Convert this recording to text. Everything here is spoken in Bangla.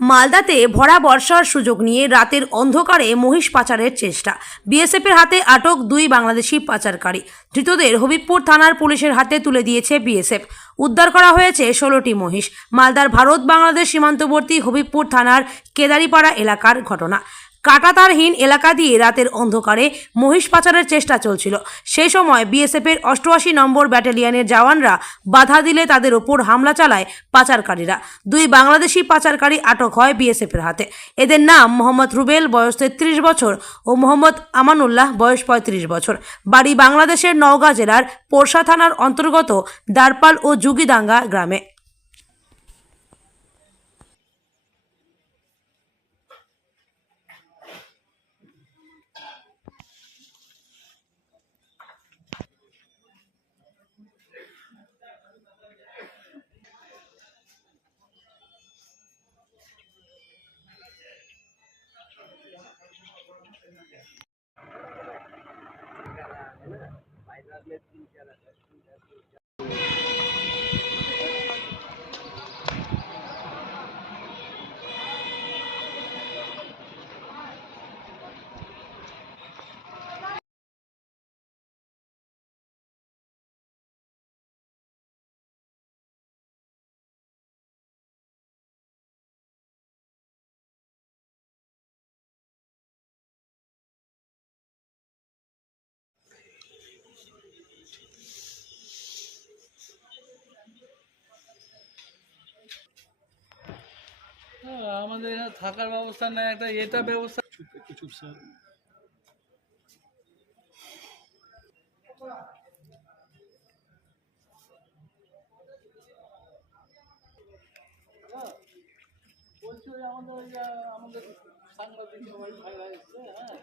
মালদাতে ভরা বর্ষার সুযোগ নিয়ে রাতের অন্ধকারে মহিষ পাচারের চেষ্টা। বিএসএফের হাতে আটক দুই বাংলাদেশি পাচারকারী। ধৃতদের হবিবপুর থানার পুলিশের হাতে তুলে দিয়েছে বিএসএফ। উদ্ধার করা হয়েছে 16টি মহিষ। মালদার ভারত বাংলাদেশ সীমান্তবর্তী হবিবপুর থানার কেদারিপাড়া এলাকার ঘটনা। কাঁটাতারহীন এলাকা দিয়ে রাতের অন্ধকারে মহিষ পাচারের চেষ্টা চলছিল। সেই সময় বিএসএফের 88 নম্বর ব্যাটালিয়নের জওয়ানরা বাধা দিলে তাদের ওপর হামলা চালায় পাচারকারীরা। দুই বাংলাদেশি পাচারকারী আটক হয় বিএসএফের হাতে। এদের নাম মোহাম্মদ রুবেল, বয়স 33 বছর, ও মোহাম্মদ আমানুল্লাহ, বয়স 35 বছর। বাড়ি বাংলাদেশের নওগাঁ জেলার পোরশা থানার অন্তর্গত দারপাল ও যুগিদাঙ্গা গ্রামে। আমাদের এখানে থাকার ব্যবস্থা নেই, একটা এটা ব্যবস্থা কিছু স্যার। বলছি ওই আমাদের সাংবাদিক সবাই ভাইরা এসছে, হ্যাঁ।